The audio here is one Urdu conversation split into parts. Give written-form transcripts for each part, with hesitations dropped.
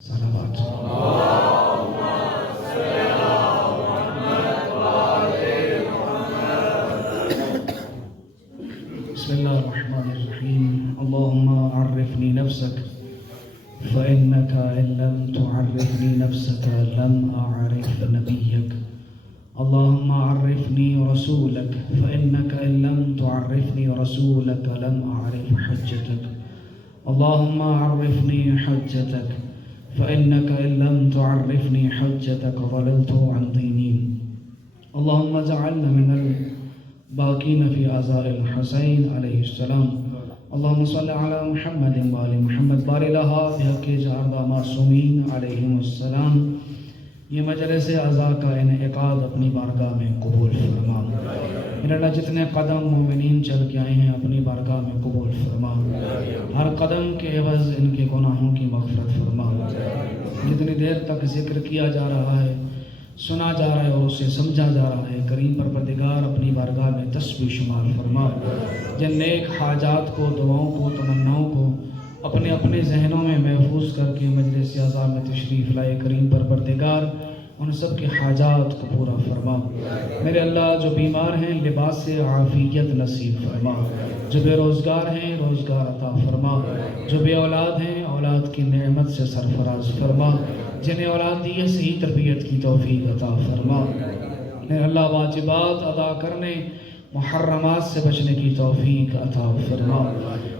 صلوات بسم الله الرحمن الرحيم. اللهم عرفني نفسك فإنك إن لم تعرفني نفسك لم أعرف نبيك. اللهم عرفني رسولك فإنك إن لم تعرفني رسولك لم أعرف حجتك. اللهم عرفني حجتك فإنك إن لم تعرفني حجتك ضللت عن ديني. اللهم اجعلنا من الباقين في عزاء الحسين عليه السلام. اللهم صل على محمد وآل محمد بارك لها بحق جعفر معصومین علیہم السلام. یہ مجلس عزا کا انعقاد اپنی بارگاہ میں قبول فرما. میرے اللہ جتنے قدم مومنین چل کے آئے ہیں اپنی بارگاہ میں قبول فرما. ہر قدم کے عوض ان کے گناہوں کی مغفرت فرما. جتنی دیر تک ذکر کیا جا رہا ہے، سنا جا رہا ہے اور اسے سمجھا جا رہا ہے، کریم پروردگار اپنی بارگاہ میں تسبیح شمار فرما. جن نیک حاجات کو، دعاؤں کو، تمناؤں کو اپنے اپنے ذہنوں میں محفوظ کر کے مجلس عزا میں تشریف لائے، کریم پروردگار ان سب کے حاجات کو پورا فرما. میرے اللہ جو بیمار ہیں لباس عافیت نصیب فرما. جو بے روزگار ہیں روزگار عطا فرما. جو بے اولاد ہیں اولاد کی نعمت سے سرفراز فرما. جنہیں اولاد دی ہے صحیح تربیت کی توفیق عطا فرما. میرے اللہ واجبات ادا کرنے، محرمات سے بچنے کی توفیق عطا فرما.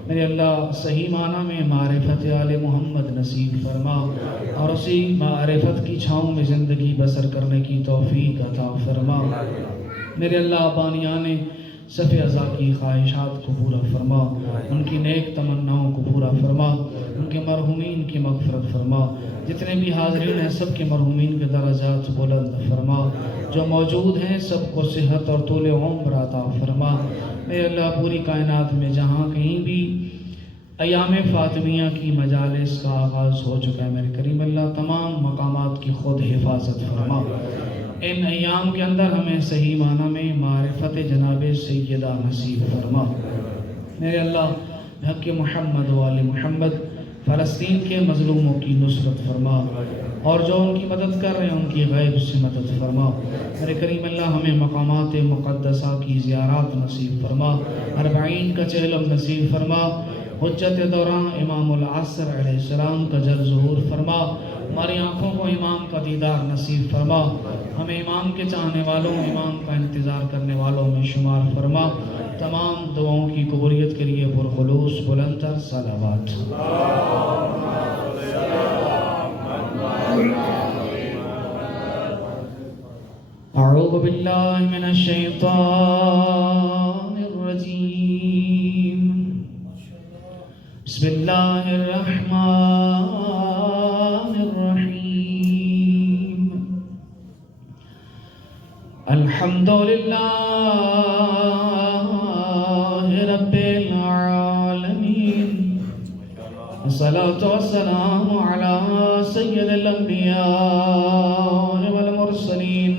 میرے اللہ صحیح معنی میں معرفت آل محمد نصیب فرما اور اسی معرفت کی چھاؤں میں زندگی بسر کرنے کی توفیق عطا فرما. میرے اللہ بانیان صف عزا کی خواہشات کو پورا فرما. ان کی نیک تمناؤں کو پورا فرما. ان کے مرحومین کی مغفرت فرما. جتنے بھی حاضرین ہیں سب کے مرحومین کے درجات بلند فرما. جو موجود ہیں سب کو صحت اور طول عمر عطا فرما. اے اللہ پوری کائنات میں جہاں کہیں بھی ایام فاطمیہ کی مجالس کا آغاز ہو چکا ہے، میرے کریم اللہ تمام مقامات کی خود حفاظت فرما. ان ایام کے اندر ہمیں صحیح معنی میں معرفت جناب سیدہ نصیب فرما. میرے اللہ حق محمد و آل محمد فلسطین کے مظلوموں کی نصرت فرما اور جو ان کی مدد کر رہے ہیں ان کی غیب سے مدد فرما. میرے کریم اللہ ہمیں مقامات مقدسہ کی زیارات نصیب فرما. 40 کا چہلم نصیب فرما. حجت دوران امام العصر علیہ السلام کا جل ظہور فرما. ہماری آنکھوں کو امام کا دیدار نصیب فرما. ہمیں امام کے چاہنے والوں، امام کا انتظار کرنے والوں میں شمار فرما. تمام دعاؤں کی قبولیت کے لیے پرخلوص بلند تر صلوات. اعوذ باللہ من الشیطان الرجیم. بسم اللہ الرحمن الرحیم. الحمدللہ رب العالمین. الصلاة والسلام علی سید الانبیاء والمرسلین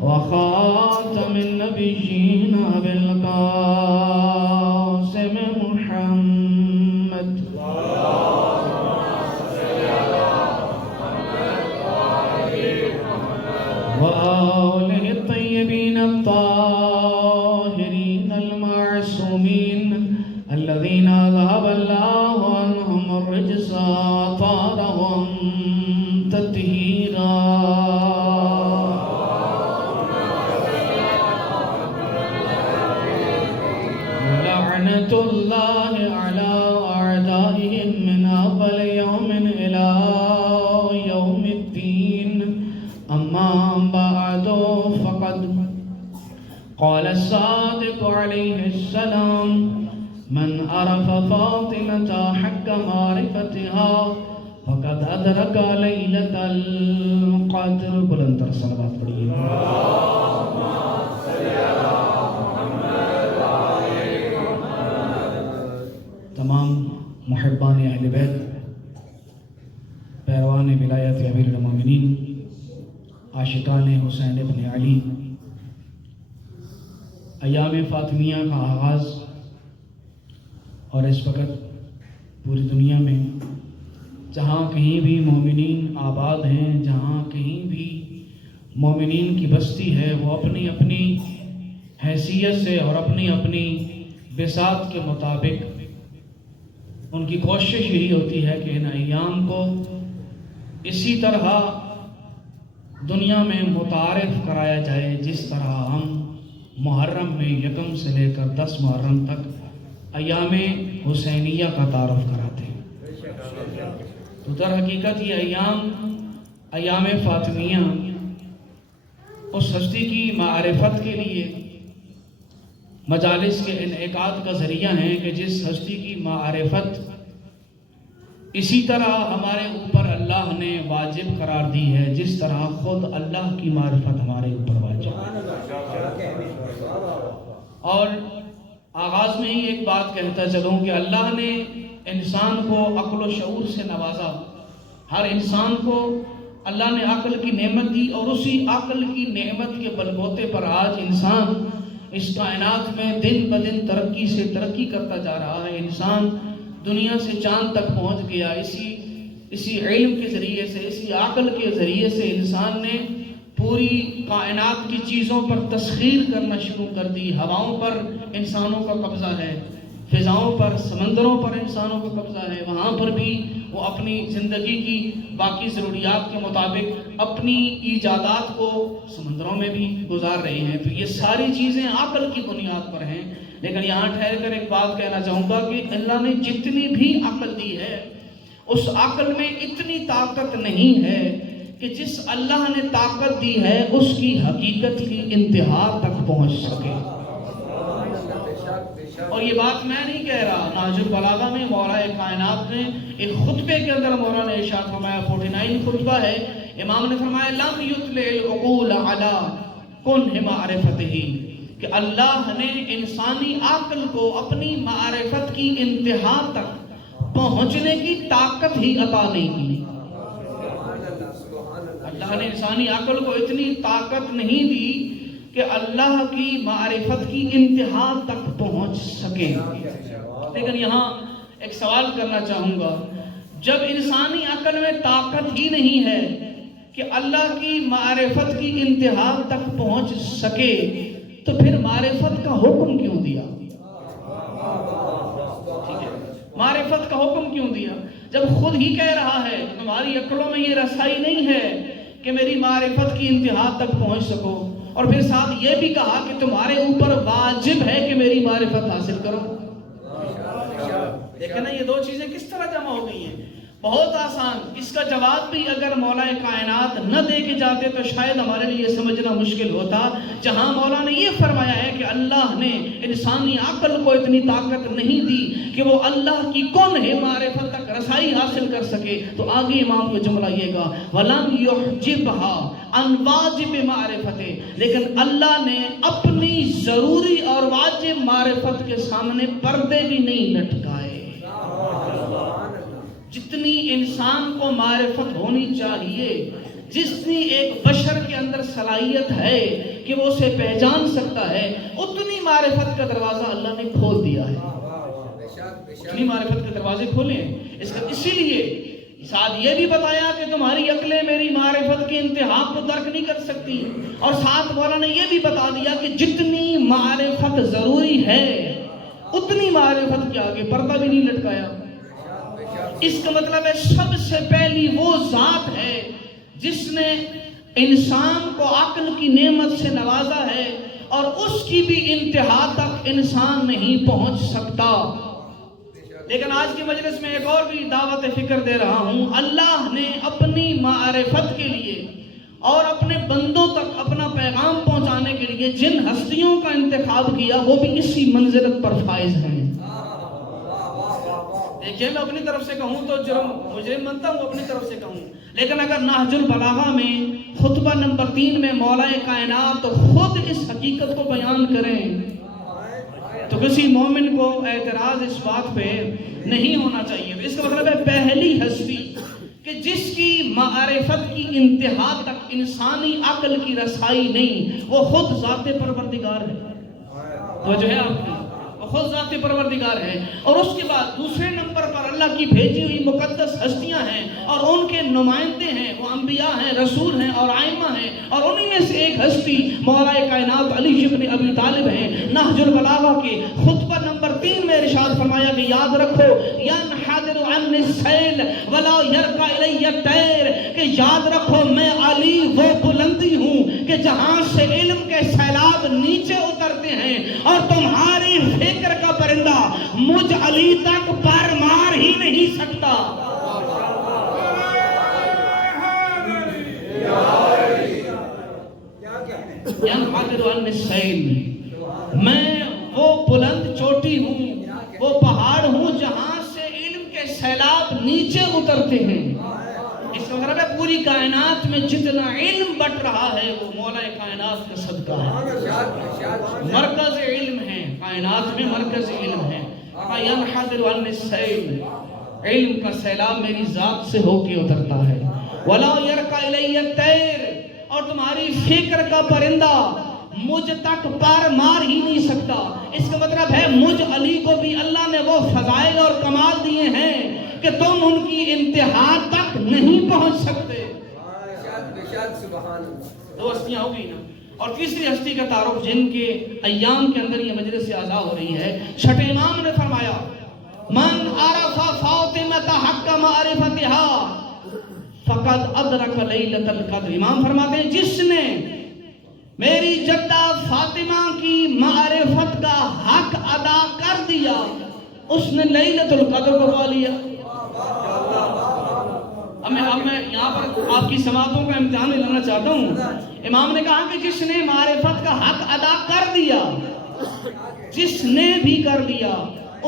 وخاتم النبیین بالقاسم محمد. وآلہ الطیبین الطاہرین المعصومین الذین اذهب اللہ عنہم الرجس طہرهم تطہیرا. لعنت اللہ علی اعدائهم من اول یوم الى یوم الدین. اما بعد فقد قال الصادق علیہ السلام من عرف فاطمة حق معرفتها فقد ادرک لیلۃ القدر. بلند تر صلوات پڑھیے. تمام محبان اہل بیت، پیروان ولایت امیر المومنین، عاشقان حسین ابن علی، ایام فاطمیہ کا آغاز اور اس وقت پوری دنیا میں جہاں کہیں بھی مومنین آباد ہیں، جہاں کہیں بھی مومنین کی بستی ہے، وہ اپنی اپنی حیثیت سے اور اپنی اپنی بساط کے مطابق ان کی کوشش یہی ہوتی ہے کہ ان ایام کو اسی طرح دنیا میں متعارف کرایا جائے جس طرح ہم محرم میں 1 سے لے کر 10 محرم تک ایام حسینیہ کا تعارف کراتے ہیں۔ تو در حقیقت یہ ایام فاطمیہ اس ہستی کی معرفت کے لیے مجالس کے انعقاد کا ذریعہ ہیں کہ جس ہستی کی معرفت اسی طرح ہمارے اوپر اللہ نے واجب قرار دی ہے جس طرح خود اللہ کی معرفت ہمارے اوپر واجب ہے۔ اور آغاز میں ہی ایک بات کہتا چلوں کہ اللہ نے انسان کو عقل و شعور سے نوازا، ہر انسان کو اللہ نے عقل کی نعمت دی، اور اسی عقل کی نعمت کے بلبوتے پر آج انسان اس کائنات میں دن بدن ترقی سے ترقی کرتا جا رہا ہے۔ انسان دنیا سے چاند تک پہنچ گیا، اسی علم کے ذریعے سے، اسی عقل کے ذریعے سے انسان نے پوری کائنات کی چیزوں پر تسخیر کرنا شروع کر دی۔ ہواؤں پر انسانوں کا قبضہ ہے، فضاؤں پر، سمندروں پر انسانوں کا قبضہ ہے، وہاں پر بھی وہ اپنی زندگی کی باقی ضروریات کے مطابق اپنی ایجادات کو سمندروں میں بھی گزار رہے ہیں۔ تو یہ ساری چیزیں عقل کی بنیاد پر ہیں، لیکن یہاں ٹھہر کر ایک بات کہنا چاہوں گا کہ اللہ نے جتنی بھی عقل دی ہے اس عقل میں اتنی طاقت نہیں ہے کہ جس اللہ نے طاقت دی ہے اس کی حقیقت کی انتہا تک پہنچ سکے۔ اور یہ بات میں نہیں کہہ رہا، نہج البلاغہ میں مولا کائنات نے ایک خطبے کے اندر مولا نے ارشاد فرمایا، 49 خطبہ ہے، امام نے فرمایا لم یطلع العقول علی کنہ معرفتہ، کہ اللہ نے انسانی عقل کو اپنی معرفت کی انتہا تک پہنچنے کی طاقت ہی عطا نہیں کی۔ اللہ نے انسانی عقل کو اتنی طاقت نہیں دی کہ اللہ کی معرفت کی انتہا تک پہنچ سکے۔ لیکن یہاں ایک سوال کرنا چاہوں گا، جب انسانی عقل میں طاقت ہی نہیں ہے کہ اللہ کی معرفت کی انتہا تک پہنچ سکے تو پھر معرفت کا حکم کیوں دیا؟ ٹھیک ہے، معرفت کا حکم کیوں دیا جب خود ہی کہہ رہا ہے کہ تمہاری عقلوں میں یہ رسائی نہیں ہے کہ میری معرفت کی انتہا تک پہنچ سکو، اور پھر ساتھ یہ بھی کہا کہ تمہارے اوپر واجب ہے کہ میری معرفت حاصل کرو۔ دیکھیں نا یہ دو چیزیں کس طرح جمع ہو گئی ہیں، بہت آسان۔ اس کا جواب بھی اگر مولا کائنات نہ دے کے جاتے تو شاید ہمارے لیے سمجھنا مشکل ہوتا، جہاں مولا نے یہ فرمایا ہے کہ اللہ نے انسانی عقل کو اتنی طاقت نہیں دی کہ وہ اللہ کی کون ہے معرفت تک رسائی حاصل کر سکے، تو آگے امام کو جملہ یہ گا وَلَمْ يُحْجِبْهَا عَنْ وَاجِبِ مَعْرِفَتِ، لیکن اللہ نے اپنی ضروری اور واجب معرفت کے سامنے پردے بھی نہیں لٹکائے۔ جتنی انسان کو معرفت ہونی چاہیے، جتنی ایک بشر کے اندر صلاحیت ہے کہ وہ اسے پہچان سکتا ہے، اتنی معرفت کا دروازہ اللہ نے کھول دیا ہے۔ اتنی معرفت کے دروازے کھولے ہیں، اسی لیے ساتھ یہ بھی بتایا کہ تمہاری عقلیں میری معرفت کی انتہا کو درک نہیں کر سکتی، اور ساتھ مولا نے یہ بھی بتا دیا کہ جتنی معرفت ضروری ہے اتنی معرفت کے آگے پردہ بھی نہیں لٹکایا۔ اس کا مطلب ہے سب سے پہلی وہ ذات ہے جس نے انسان کو عقل کی نعمت سے نوازا ہے، اور اس کی بھی انتہا تک انسان نہیں پہنچ سکتا۔ لیکن آج کی مجلس میں ایک اور بھی دعوت فکر دے رہا ہوں، اللہ نے اپنی معرفت کے لیے اور اپنے بندوں تک اپنا پیغام پہنچانے کے لیے جن ہستیوں کا انتخاب کیا وہ بھی اسی منزلت پر فائز ہیں۔ دیکھیں میں اپنی طرف سے کہوں تو مجرم بنتا ہوں، اپنی طرف سے کہوں، لیکن اگر نہج البلاغہ میں خطبہ نمبر 3 میں مولا کائنات خود اس حقیقت کو بیان کریں تو کسی مومن کو اعتراض اس بات پہ نہیں ہونا چاہیے۔ اس کا مطلب ہے پہلی ہستی کہ جس کی معرفت کی انتہا تک انسانی عقل کی رسائی نہیں، وہ خود ذات پروردگار ہے۔ تو جو ہے آپ تو خود ذات پروردگار ہے، اور اس کے بعد دوسرے نمبر پر اللہ کی بھیجی ہوئی مقدس ہستیاں ہیں اور ان کے نمائندے ہیں، وہ انبیاء ہیں، رسول ہیں اور ائمہ ہیں، اور انہی میں سے ایک ہستی مولا کائنات علی ابن ابی طالب ہیں۔ نہج البلاغہ کے خطبہ نمبر 3 میں ارشاد فرمایا کہ یاد رکھو ینحدر عنی السیل ولا یرقى الی الطیر، کہ یاد رکھو میں علی وہ بلندی ہوں کہ جہاں سے علم کے سیلاب نیچے اترتے ہیں، اور تمہاری فکر کا پرندہ مجھ علی تک پر مار ہی نہیں سکتا۔ ینحدر عنی السیل، میں وہ بلند چوٹی ہوں، وہ پہاڑ ہوں جہاں سے علم کے سیلاب نیچے اترتے ہیں۔ اس کا مطلب ہے پوری کائنات میں جتنا علم بٹ رہا ہے وہ مولا کائنات کا صدقہ ہے، مرکز علم ہے، کائنات میں مرکز علم ہے۔ ینحدر عنی السیل، علم کا سیلاب میری ذات سے ہو کے اترتا ہے۔ ولا یرقى الی الطیر، اور تمہاری فکر کا پرندہ مجھ تک پر مار ہی نہیں سکتا۔ اس کا مطلب ہے مجھ علی کو بھی اللہ نے وہ فضائل اور کمال دیے ہیں کہ تم ان کی انتہا تک نہیں پہنچ سکتے۔ دو ہستیاں ہو گئی نا، اور تیسری ہستی کا تعارف جن کے ایام کے اندر یہ مجلس اعزاز ہو رہی ہے، چھٹے امام نے فرمایا من عرف فاطمہ حق معرفتها فقد ادرک لیلۃ القدر۔ امام فرماتے ہیں جس نے میری جدہ فاطمہ کی معرفت کا حق ادا کر دیا اس نے لیلۃ القدر کو پا لیا۔ اب میں یہاں پر آپ کی سماعتوں کا امتحان لینا چاہتا ہوں۔ امام نے کہا کہ جس نے معرفت کا حق ادا کر دیا، جس نے بھی کر لیا،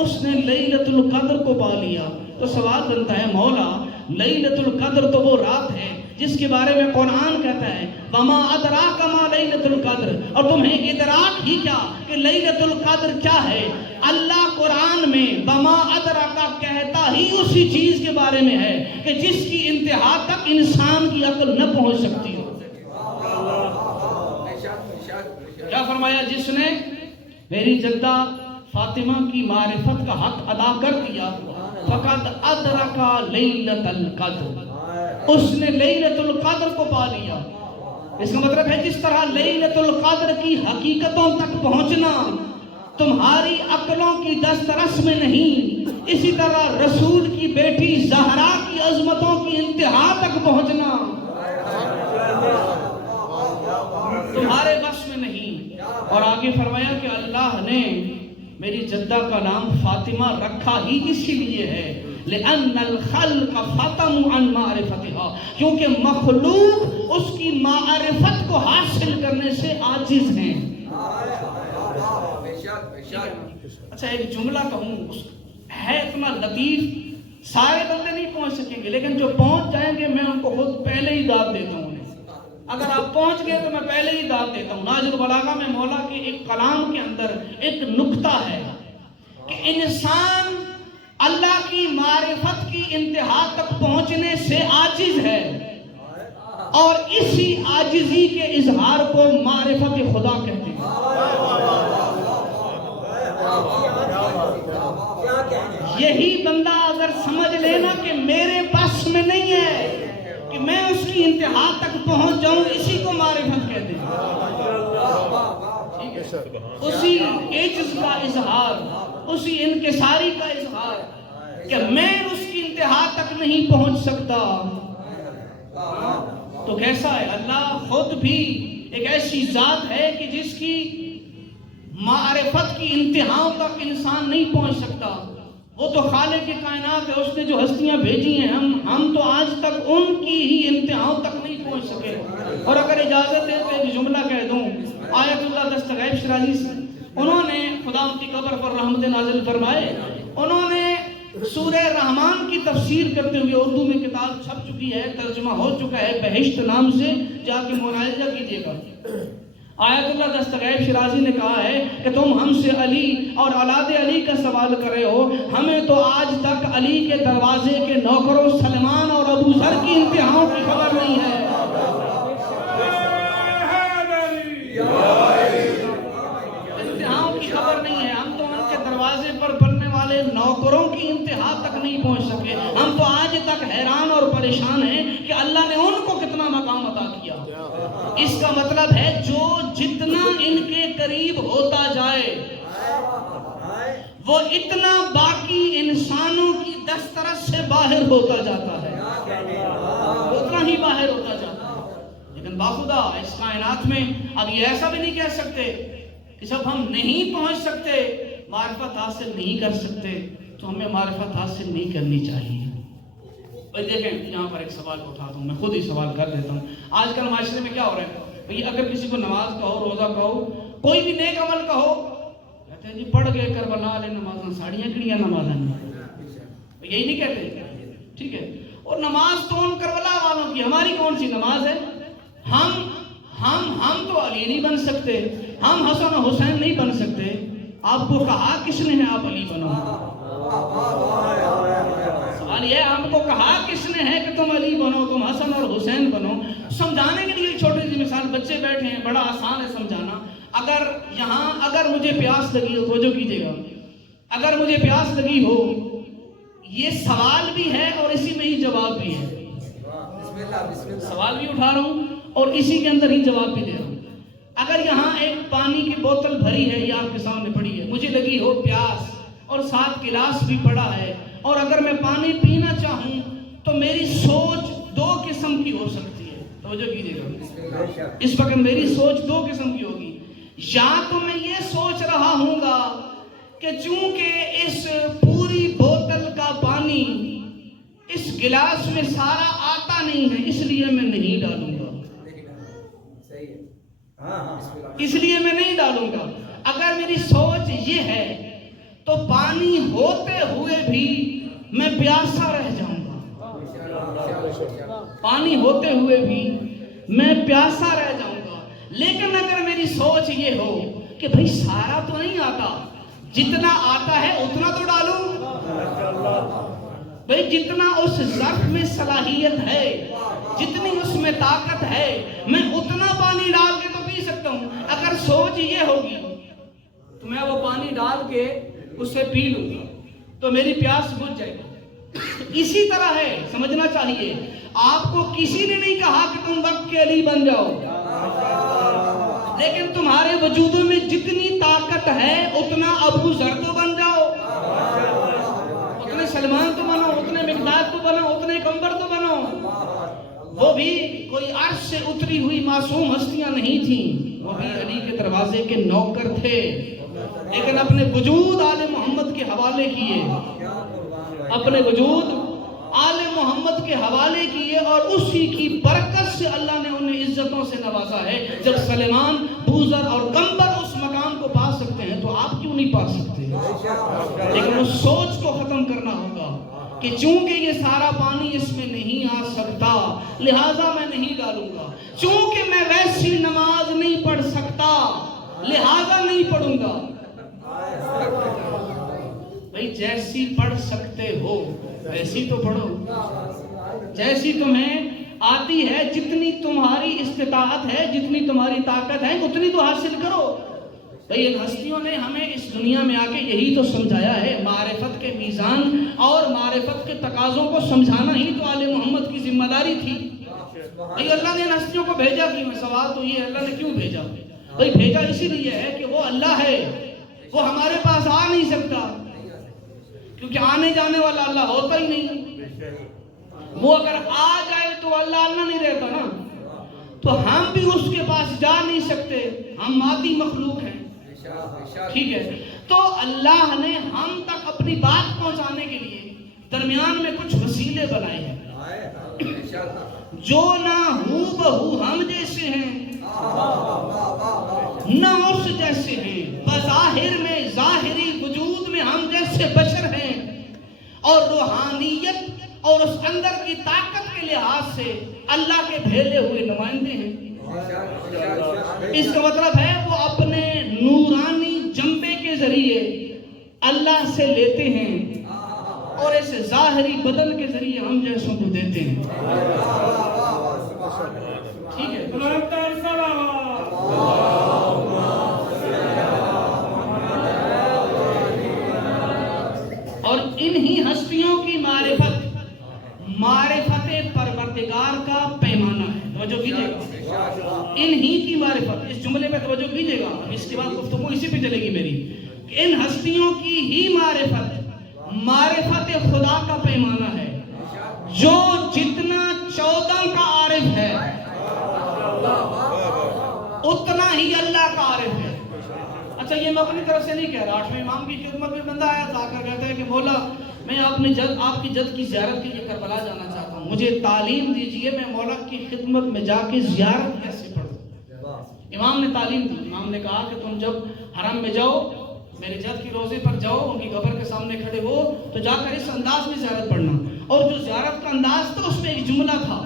اس نے لیلۃ القدر کو پا لیا۔ تو سوال بنتا ہے مولا لیلۃ القدر تو وہ رات ہے جس کے بارے میں قرآن کہتا ہے وما ادراک ما لیلۃ القدر، اور تمہیں ادراک ہی کیا کہ لیلۃ القدر کیا ہے؟ اللہ قرآن میں وما ادراک کہتا ہی اسی چیز کے بارے میں ہے کہ جس کی انتہا تک انسان کی عقل نہ پہنچ سکتی ہو۔ کیا فرمایا؟ جس نے میری جدہ فاطمہ کی معرفت کا حق ادا کر دیا فقد ادرک لیلۃ القدر، اس نے لیلۃ القدر کو پا لیا۔ اس کا مطلب ہے جس طرح لیلۃ القدر کی حقیقتوں تک پہنچنا تمہاری عقلوں کی دسترس میں نہیں، اسی طرح رسول کی بیٹی زہرا کی عظمتوں کی انتہا تک پہنچنا تمہارے بس میں نہیں۔ اور آگے فرمایا کہ اللہ نے میری جدہ کا نام فاطمہ رکھا ہی اسی لیے ہے لأن الخلق فطموا عن معرفتها، کیونکہ مخلوق اس کی معرفت کو حاصل کرنے سے عاجز ہیں۔ اچھا ایک جملہ کہوں، ہے اتنا لطیف، سارے بندے نہیں پہنچ سکیں گے، لیکن جو پہنچ جائیں گے میں ان کو خود پہلے ہی داد دیتا ہوں۔ اگر آپ پہنچ گئے تو میں پہلے ہی داد دیتا ہوں۔ نہج البلاغہ میں مولا کے ایک کلام کے اندر ایک نکتہ ہے کہ انسان اللہ کی معرفت کی انتہا تک پہنچنے سے عاجز ہے، اور اسی عاجزی کے اظہار کو معرفت خدا کہتے ہیں۔ یہی بندہ اگر سمجھ لینا کہ میرے بس میں نہیں ہے کہ میں اس کی انتہا تک پہنچ جاؤں، اسی کو معرفت کہتے ہیں۔ اسی عجز کا اظہار، اسی انکساری کا اظہار کہ میں اس کی انتہا تک نہیں پہنچ سکتا۔ تو کیسا ہے؟ اللہ خود بھی ایک ایسی ذات ہے کہ جس کی معرفت کی انتہاؤں تک انسان نہیں پہنچ سکتا۔ وہ تو خالق کی کائنات ہے، اس نے جو ہستیاں بھیجی ہیں ہم تو آج تک ان کی ہی انتہاؤں تک نہیں پہنچ سکے۔ اور اگر اجازت ہے تو ایک جملہ کہہ دوں، آیت اللہ دستغیب شرازی سے، انہوں نے خدا ان کی قبر پر رحمت نازل فرمائے، انہوں نے سورہ رحمان کی تفسیر کرتے ہوئے اردو میں کتاب چھپ چکی ہے، ترجمہ ہو چکا ہے، بہشت نام سے جا کے ملاحظہ کیجیے گا۔ آیت اللہ دستغیب شرازی نے کہا ہے کہ تم ہم سے علی اور اولاد علی کا سوال کر رہے ہو، ہمیں تو آج تک علی کے دروازے کے نوکروں سلمان اور ابو ذر کی انتہاؤں کی خبر نہیں ہے۔ انتہاؤں کی خبر نہیں ہے، ہم تو ان کے پریشان ہیں کہ اللہ نے ان کو کتنا مقام عطا کیا۔ اس کا مطلب ہے جو جتنا ان کے قریب ہوتا جائے وہ اتنا باقی انسانوں کی دسترس سے باہر ہوتا جاتا ہے، اتنا ہی باہر ہوتا جاتا ہے۔ لیکن باخدا اس کائنات میں اب یہ ایسا بھی نہیں کہہ سکتے کہ جب ہم نہیں پہنچ سکتے، معرفت حاصل نہیں کر سکتے، تو ہمیں معرفت حاصل نہیں کرنی چاہیے۔ دیکھیں یہاں پر ایک سوال اٹھاتا ہوں، میں خود ہی سوال کر دیتا ہوں۔ آج کل معاشرے میں کیا ہو رہا ہے بھئی، اگر کسی کو نماز کہو، روزہ کہو، کوئی بھی نیک عمل کہو، کہتے ہیں جی پڑھ گئے کربلا والے نمازاں ساڑیاں کڑیاں نمازاں، یہی نہیں کہتے؟ ٹھیک ہے، اور نماز تو ان کربلا والوں کی، ہماری کون سی نماز ہے؟ ہم تو علی نہیں بن سکتے، ہم حسن و حسین نہیں بن سکتے۔ آپ کو کہا کس نے ہے آپ علی بنو؟ سوال یہ آپ کو کہا کس نے ہے کہ تم علی بنو، تم حسن اور حسین بنو؟ سمجھانے کے لیے چھوٹی سی مثال، بچے بیٹھے ہیں، بڑا آسان ہے سمجھانا۔ اگر مجھے پیاس لگی ہو، توجہ کیجئے گا، اگر مجھے پیاس لگی ہو، یہ سوال بھی ہے اور اسی میں ہی جواب بھی ہے۔ سوال بھی اٹھا رہا ہوں اور اسی کے اندر ہی جواب بھی دے رہا ہوں۔ اگر یہاں ایک پانی کی بوتل بھری ہے، یہ آپ کے سامنے پڑی ہے، مجھے لگی ہو پیاس اور ساتھ گلاس بھی پڑا ہے، اور اگر میں پانی پینا چاہوں تو میری سوچ دو قسم کی ہو سکتی ہے۔ توجہ کیجئے گا، اس وقت میری سوچ دو قسم کی ہوگی۔ یا تو میں یہ سوچ رہا ہوں گا کہ چونکہ اس پوری بوتل کا پانی اس گلاس میں سارا آتا نہیں ہے، اس لیے میں نہیں ڈالوں گا، اس لیے میں نہیں ڈالوں گا۔ اگر میری سوچ یہ ہے تو پانی ہوتے ہوئے بھی میں پیاسا رہ جاؤں گا، پانی ہوتے ہوئے بھی میں پیاسا رہ جاؤں گا۔ لیکن اگر میری سوچ یہ ہو کہ بھئی سارا تو نہیں آتا، جتنا آتا ہے اتنا تو ڈالوں، بھئی جتنا اس ظرف میں صلاحیت ہے، جتنی اس میں طاقت ہے، میں اتنا پانی ڈال کے تو پی سکتا ہوں۔ اگر سوچ یہ ہوگی تو میں وہ پانی ڈال کے اسے پی لوں گا تو میری پیاس بجھ جائے گی۔ اسی طرح ہے، سمجھنا چاہیے، آپ کو کسی نے نہیں کہا کہ تم وقت کے علی بن جاؤ، لیکن تمہارے وجودوں میں جتنی طاقت ہے اتنا ابو ذر تو بن جاؤ، اتنے سلمان تو بنو، اتنے مقداد تو بنو، اتنے کمبر تو بنو۔ وہ بھی کوئی عرش سے اتری ہوئی معصوم ہستیاں نہیں تھیں، وہ بھی علی کے دروازے کے نوکر تھے، لیکن اپنے وجود آل محمد کے حوالے کیے، اپنے وجود آل محمد کے حوالے کیے، اور اسی کی برکت سے اللہ نے انہیں عزتوں سے نوازا ہے۔ جب سلیمان، بوذر اور کمبر اس مقام کو پا سکتے ہیں تو آپ کیوں نہیں پا سکتے؟ لیکن اس سوچ کو ختم کرنا ہوگا کہ چونکہ یہ سارا پانی اس میں نہیں آ سکتا لہٰذا میں نہیں ڈالوں گا، چونکہ میں ویسی نماز نہیں پڑھ سکتا لہٰذا نہیں پڑھوں گا۔ بھئی جیسی پڑھ سکتے ہو ویسی تو پڑھو، جیسی تمہیں آتی ہے، جتنی تمہاری استطاعت ہے، جتنی تمہاری طاقت ہے، اتنی تو حاصل کرو۔ بھئی ان ہستیوں نے ہمیں اس دنیا میں آ کے یہی تو سمجھایا ہے، معرفت کے میزان اور معرفت کے تقاضوں کو سمجھانا ہی تو آل محمد کی ذمہ داری تھی۔ بھئی اللہ نے ان ہستیوں کو بھیجا کیوں ہے؟ سوال تو یہ ہے، اللہ نے کیوں بھیجا؟ بھئی بھیجا اسی لیے ہے کہ وہ اللہ ہے، وہ ہمارے پاس آ نہیں سکتا، کیونکہ آنے جانے والا اللہ ہوتا ہی نہیں۔ وہ اگر آ جائے تو اللہ نہیں رہتا نا، تو ہم بھی اس کے پاس جا نہیں سکتے، ہم مادی مخلوق ہیں، ٹھیک ہے؟ تو اللہ نے ہم تک اپنی بات پہنچانے کے لیے درمیان میں کچھ وسیلے بنائے ہیں جو نہ ہو بہو ہم جیسے ہیں نہ اس جیسے ہیں، بظاہر میں ظاہری وجود میں ہم جیسے بشر ہیں، اور روحانیت اور اس اندر کی طاقت کے لحاظ سے اللہ کے بھیجے ہوئے نمائندے ہیں۔ اس کا مطلب ہے وہ اپنے نورانی جنبے کے ذریعے اللہ سے لیتے ہیں اور اس ظاہری بدن کے ذریعے ہم جیسوں کو دیتے ہیں، ٹھیک ہے؟ اور انہی ہستیوں کی معرفت پیمانہ ہے. توجہ کیجیے گا, انہی کی معرفت, اس جملے پہ توجہ کیجیے گا, اس کے بعد گفتگو اسی پہ چلے گی میری. ان ہستیوں کی ہی معرفت خدا کا پیمانہ ہے. جو جتنا 14 کا عارف ہے اتنا ہی اللہ کا عارف ہے. اچھا یہ میں اپنی طرف سے نہیں کہہ رہا, 8ویں امام کی خدمت میں بندہ آیا تھا کر کہتا ہے کہ مولا میں آپ کی جد کی زیارت کے لیے کربلا جانا چاہتا ہوں, مجھے تعلیم دیجئے میں مولا کی خدمت میں جا کے زیارت کیسے پڑھوں. امام نے تعلیم دی. امام نے کہا کہ تم جب حرم میں جاؤ, میرے جد کی روزے پر جاؤ, ان کی قبر کے سامنے کھڑے ہو تو جا کر اس انداز میں زیارت پڑھنا. اور جو زیارت کا انداز تھا اس میں ایک جملہ تھا.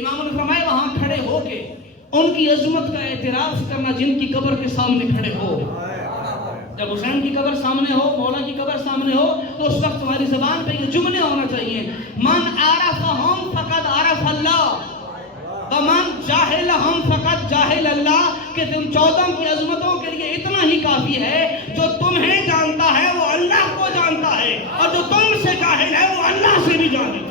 امام نے فرمایا وہاں کھڑے ہو کے ان کی عظمت کا اعتراف کرنا جن کی قبر کے سامنے کھڑے ہو. جب حسین کی قبر سامنے ہو, مولا کی قبر سامنے ہو, تو اس وقت تمہاری زبان پہ یہ جملے ہونا چاہیے, من عرفہم فقد عرف اللہ ومن جاہلہم فقد جاہل اللہ, کہ تم 14 کی عظمتوں کے لیے اتنا ہی کافی ہے, جو تمہیں جانتا ہے وہ اللہ کو جانتا ہے, اور جو تم سے جاہل ہے وہ اللہ سے بھی جاہل ہے.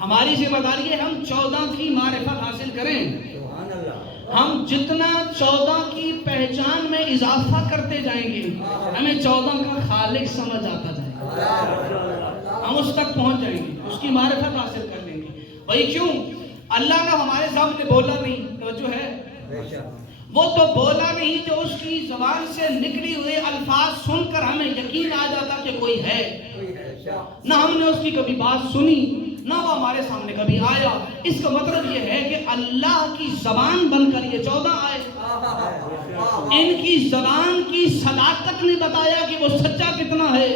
ہماری ذمہ داری ہے ہم 14 کی معرفت حاصل کریں. ہم جتنا 14 کی پہچان میں اضافہ کرتے جائیں گے ہمیں 14 کا خالق سمجھ آتا جائے گا, ہم اس تک پہنچ جائیں گے, اس کی معرفت حاصل کر لیں گے. وہی کیوں اللہ کا ہمارے سامنے بولا نہیں, توجہ ہے, وہ تو بولا نہیں جو اس کی زبان سے نکلی ہوئے الفاظ سن کر ہمیں یقین آ جاتا کہ کوئی ہے. نہ ہم نے اس کی کبھی بات سنی, نہ وہ ہمارے سامنے کبھی آیا. اس کا مطلب یہ ہے کہ اللہ کی زبان بن کر یہ 14 آئے. ان کی زبان کی صداقت نے بتایا کہ وہ سچا کتنا ہے,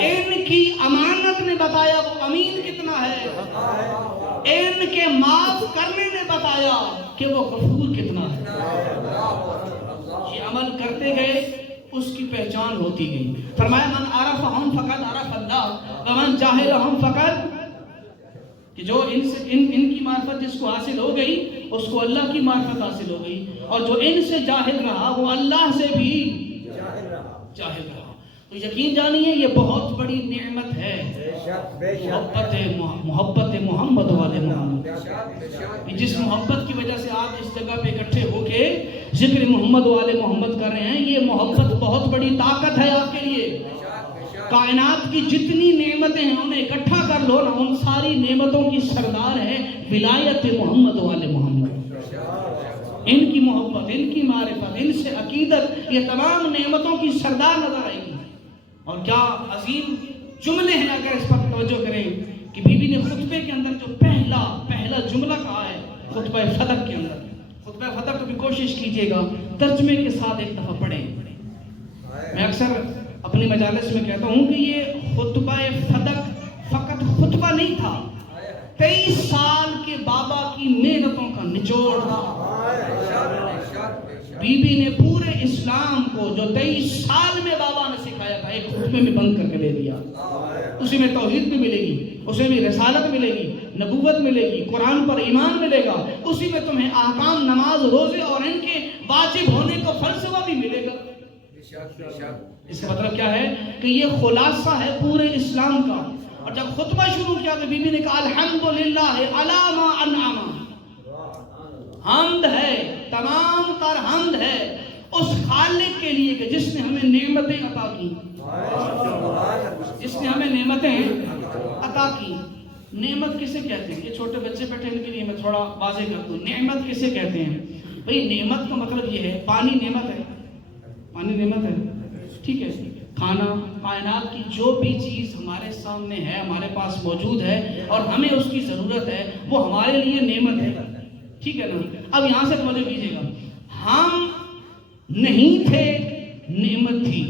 ان کی امانت نے بتایا وہ امین کتنا ہے, ان کے معاف کرنے نے بتایا کہ وہ غفور کتنا ہے. یہ عمل کرتے گئے اس کی پہچان ہوتی گئی. فرمایا من عرفہم فقد عرف اللہ ومن جاہلہم فقد, کہ جو ان کی معرفت جس کو حاصل ہو گئی اس کو اللہ کی معرفت حاصل ہو گئی, اور جو ان سے جاہل رہا وہ اللہ سے بھی جاہل رہا. تو یقین جانیے یہ بہت بڑی نعمت ہے, محبت محمد والے محمد. جس محبت کی وجہ سے آپ اس جگہ پہ اکٹھے ہو کے ذکر محمد والے محمد کر رہے ہیں, یہ محبت بہت بڑی طاقت ہے آپ کے لیے. کائنات کی جتنی نعمتیں ہیں انہیں اکٹھا کر لو نا, ان ساری نعمتوں کی سردار ہے ولایت محمد والے محمد. ان کی محبت, ان کی معرفت, ان سے عقیدت, یہ تمام نعمتوں کی سردار نظر آئے گی. اور کیا عظیم جملے ہیں اگر اس پر توجہ کریں کہ بی بی نے خطبے کے اندر جو پہلا جملہ کہا ہے خطبہ فتح کے اندر. خطبہ فتح کو بھی کوشش کیجئے گا ترجمے کے ساتھ ایک دفعہ پڑھیں. میں اکثر اپنی مجالس میں کہتا ہوں کہ یہ خطبہ فتح فقط خطبہ نہیں تھا, 23 سال کے بابا کی محنتوں کا نچوڑ تھا. بی بی نے پورے اسلام کو جو 23 سال میں بابا نے سکھایا تھا ایک خطبے میں بند کر کے دے دیا. اسی میں توحید بھی ملے گی, اسی میں رسالت ملے گی, نبوت ملے گی, قرآن پر ایمان ملے گا, اسی میں تمہیں احکام نماز روزے اور ان کے واجب ہونے کو فلسفہ بھی ملے گا. اس کا مطلب کیا ہے کہ یہ خلاصہ ہے پورے اسلام کا. اور جب خطبہ شروع کیا تو بی بی نے کہا الحمدللہ علی ما انعم, حمد ہے, تمام تر حمد ہے اس خالق کے لیے کہ جس نے ہمیں نعمتیں عطا کی, جس نے ہمیں نعمتیں عطا کی. نعمت کسے کہتے ہیں, یہ چھوٹے بچے بیٹھے ان کے لیے میں تھوڑا واضح کر دوں. نعمت کسے کہتے ہیں بھئی, نعمت کا مطلب یہ ہے پانی نعمت ہے, پانی نعمت ہے, ٹھیک ہے, کھانا, کائنات کی جو بھی چیز ہمارے سامنے ہے, ہمارے پاس موجود ہے اور ہمیں اس کی ضرورت ہے, وہ ہمارے لیے نعمت ہے, ٹھیک ہے نا. اب یہاں سے توجہ کیجیے گا, ہم نہیں تھے, نعمت تھی,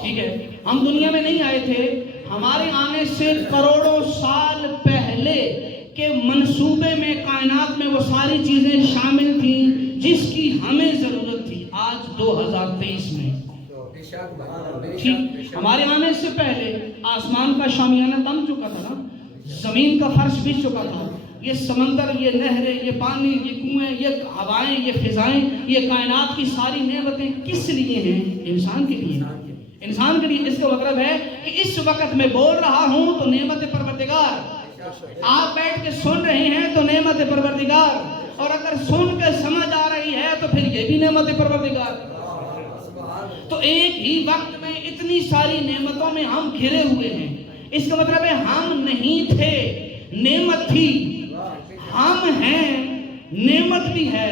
ٹھیک ہے. ہم دنیا میں نہیں آئے تھے, ہمارے آنے سے کروڑوں سال پہلے کے منصوبے میں کائنات میں وہ ساری چیزیں شامل تھیں جس کی ہمیں ضرورت تھی آج 2023 میں. ٹھیک, ہمارے آنے سے پہلے آسمان کا شامیانہ تن چکا تھا نا, زمین کا فرش بچ چکا تھا, یہ سمندر، یہ نہریں، یہ پانی، یہ کنویں، یہ ہوائیں، یہ فضائیں، یہ کائنات کی ساری نعمتیں کس لیے ہیں؟ انسان کے لیے، انسان کے لیے۔ اس کا مطلب ہے کہ اس وقت میں بول رہا ہوں تو نعمت پروردگار، آپ بیٹھ کے سن رہے ہیں تو نعمت پروردگار، اور اگر سن کے سمجھ آ رہی ہے تو پھر یہ بھی نعمت پروردگار۔ تو ایک ہی وقت میں اتنی ساری نعمتوں میں ہم گھرے ہوئے ہیں۔ اس کا مطلب ہے ہم نہیں تھے، نعمت تھی، ہم ہیں، نعمت بھی ہے،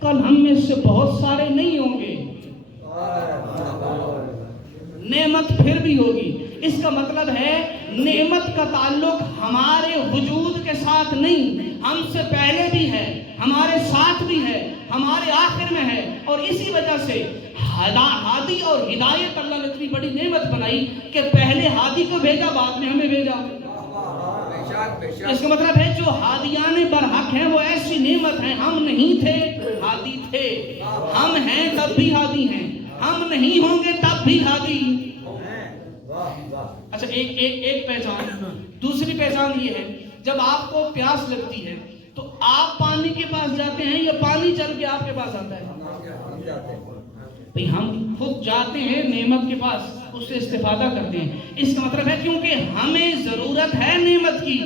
کل ہم میں سے بہت سارے نہیں ہوں گے، نعمت پھر بھی ہوگی۔ اس کا مطلب ہے نعمت کا تعلق ہمارے وجود کے ساتھ نہیں، ہم سے پہلے بھی ہے، ہمارے ساتھ بھی ہے، ہمارے آخر میں ہے، اور اسی وجہ سے ہادی اور ہدایت اللہ نے اتنی بڑی نعمت بنائی کہ پہلے ہادی کو بھیجا، بعد میں ہمیں بھیجا۔ اس کا مطلب ہے جو ہادیان برحق ہیں وہ ایسی نعمت ہیں، ہم نہیں تھے، ہادی تھے، ہم ہیں تب بھی ہادی ہیں، ہم نہیں ہوں گے تب بھی ہادی۔ اچھا ایک پہچان۔ دوسری پہچان یہ ہے، جب آپ کو پیاس لگتی ہے تو آپ پانی کے پاس جاتے ہیں یا پانی چل کے آپ کے پاس آتا ہے؟ بھئی ہم خود جاتے ہیں نعمت کے پاس، اس سے استفادہ کرتے ہیں۔ اس کا مطلب ہے کیونکہ ہمیں ضرورت ہے نعمت کی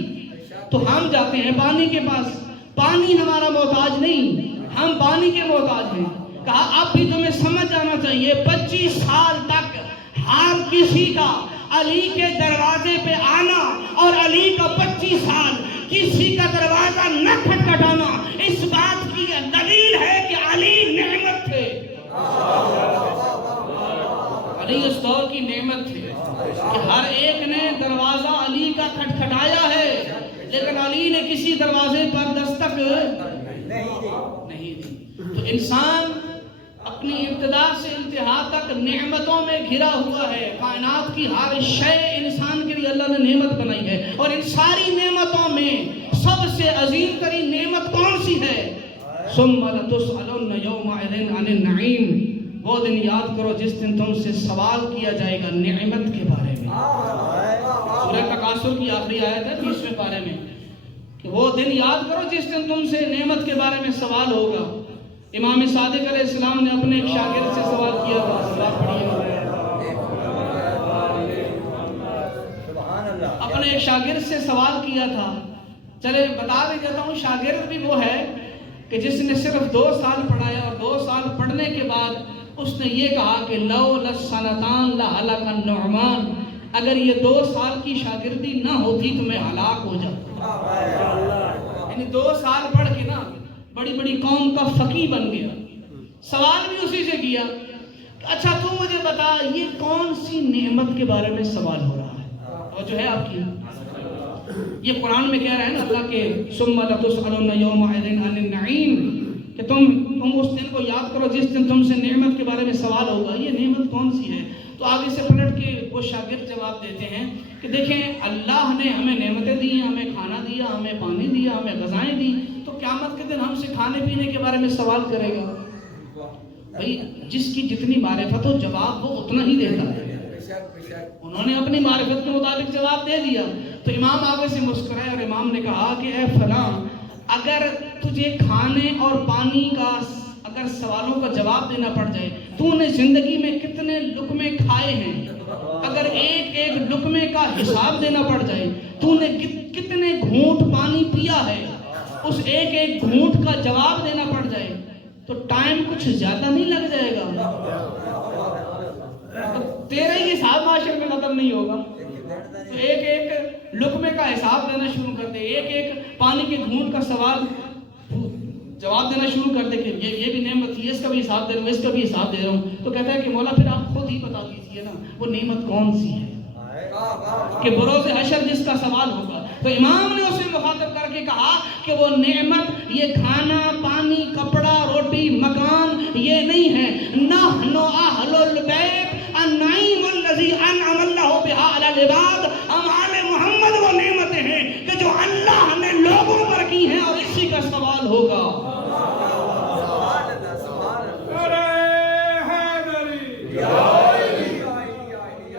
تو ہم جاتے ہیں پانی کے پاس۔ پانی ہمارا محتاج نہیں، ہم پانی کے محتاج ہیں۔ کہا اب بھی تمہیں سمجھ جانا چاہیے، 25 سال تک ہر کسی کا علی کے دروازے پہ آنا اور علی کا 25 سال کسی کا دروازہ نہ کھٹکھٹانا اس بات کی دلیل ہے کہ علی نعمت تھے، علی اس دور کی نعمت تھے کہ ہر ایک نے دروازہ علی کا کھٹکھٹایا ہے، لیکن علی نے کسی دروازے پر دستک نہیں دی۔ تو انسان اپنی ابتدا سے انتہا تک نعمتوں میں گھرا ہوا ہے۔ کائنات کی ہر شے انسان کے لیے اللہ نے نعمت بنائی ہے، اور ان ساری نعمتوں میں سب سے عظیم ترین نعمت کون سی ہے؟ ثم لتسألن یومئذ عن النعیم، وہ دن یاد کرو جس دن تم سے سوال کیا جائے گا نعمت کے بارے میں۔ سورہ تکاثر کی آخری آیت ہے 20ویں پارے میں کہ وہ دن یاد کرو جس دن تم سے نعمت کے بارے میں سوال ہوگا۔ امام صادق علیہ السلام نے اپنے ایک شاگرد سے سوال کیا تھا، اپنے ایک شاگرد سے سوال کیا تھا۔ چلے بتا بھی دیتا ہوں، شاگرد بھی وہ ہے کہ جس نے صرف 2 سال پڑھایا، اور 2 سال پڑھنے کے بعد اس نے یہ کہا کہ لولا السنتان لہلک النعمان، اگر یہ 2 سال کی شاگردی نہ ہوتی تو میں ہلاک ہو جاتا۔ یعنی 2 سال پڑھ کے نا بڑی بڑی قوم کا فقیہ بن گیا۔ سوال بھی اسی سے کیا، اچھا تو مجھے بتا یہ کون سی نعمت کے بارے میں سوال ہو رہا ہے؟ اور جو ہے آپ کی یہ قرآن میں کہہ رہے ہیں نا اللہ کے ثم لتسألن یومئذ عن النعیم، کہ تم اس دن کو یاد کرو جس دن تم سے نعمت کے بارے میں سوال ہوگا۔ یہ نعمت کون سی ہے؟ تو آگے سے پلٹ کے وہ شاگرد جواب دیتے ہیں کہ دیکھیں اللہ نے ہمیں نعمتیں دی ہیں، ہمیں کھانا دیا، ہمیں پانی دیا، ہمیں غذائیں دی، تو قیامت کے دن ہم سے کھانے پینے کے بارے میں سوال کرے گا؟ بھئی جس کی جتنی معرفت ہو جواب وہ اتنا ہی دیتا ہے۔ انہوں نے اپنی معرفت کے مطابق جواب دے دیا۔ تو امام آگے سے مسکرائے اور امام نے کہا کہ اے فلاں، اگر تجھے کھانے اور پانی کا اگر سوالوں کا جواب دینا پڑ جائے، تو نے زندگی میں کتنے لقمے کھائے ہیں، اگر ایک ایک لقمے کا حساب دینا پڑ جائے، تو نے کتنے گھونٹ پانی پیا ہے، اس ایک ایک گھونٹ کا جواب دینا پڑ جائے تو ٹائم کچھ زیادہ نہیں لگ جائے گا؟ تیرا ہی حساب معاشر میں ختم نہیں ہوگا۔ تو ایک ایک لقمے کا حساب دینا شروع کر دے، ایک ایک پانی کے گھونٹ کا سوال جواب دینا شروع کر دے کہ یہ بھی نعمت تھی، اس کا بھی حساب دے رہا ہوں، اس کا بھی حساب دے رہا ہوں، تو کہتا ہے کہ مولا پھر آپ خود ہی بتا دیجئے نا وہ نعمت کون سی ہے کہ بروز حشر جس کا سوال ہوگا۔ تو امام نے اسے مخاطب کر کے کہا کہ وہ نعمت یہ کھانا پانی کپڑا روٹی مکان یہ نہیں ہے، نحن اہل البیت النعیم الذی انعم اللہ بہا علی العباد، ہم آل محمد وہ نعمتیں ہیں کہ جو اللہ نے لوگوں پر کی ہیں، اور اسی کا سوال ہوگا۔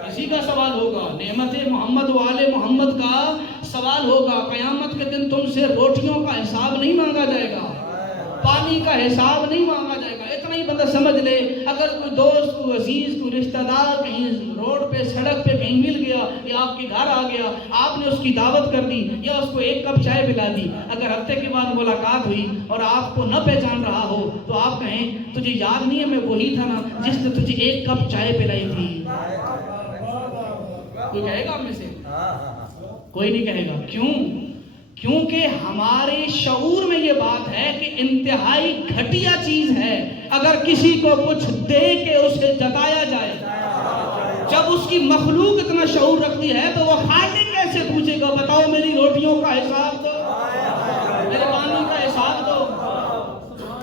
اسی کا سوال ہوگا، نعمت محمد و آل محمد کا سوال ہوگا۔ قیامت کے دن تم سے روٹیوں نہیں مانگا جائے گا، پانی کا حساب نہیں مانگا جائے گا۔ اتنا ہی بندہ سمجھ لے، اگر کوئی دوست، کوئی عزیز، کوئی رشتہ دار کہیں روڈ پہ، سڑک پہ کہیں مل گیا یا آپ کے گھر آ گیا، آپ نے اس کی دعوت کر دی یا اس کو ایک کپ چائے پلا دی، اگر ہفتے کے بعد ملاقات ہوئی اور آپ کو نہ پہچان رہا ہو تو آپ کہیں تجھے یاد نہیں ہے میں وہی تھا نا جس نے تجھے ایک کپ چائے پلائی تھی؟ کوئی کہے گا ہم میں سے؟ کوئی نہیں کہے گا۔ کیوں؟ کیونکہ ہمارے شعور میں یہ بات ہے کہ انتہائی گھٹیا چیز ہے اگر کسی کو کچھ دے کے اسے جتایا جائے۔ جب اس کی مخلوق اتنا شعور رکھتی ہے تو وہ خالق کیسے پوچھے گا بتاؤ میری روٹیوں کا حساب دو، میرے پانی کا حساب دو؟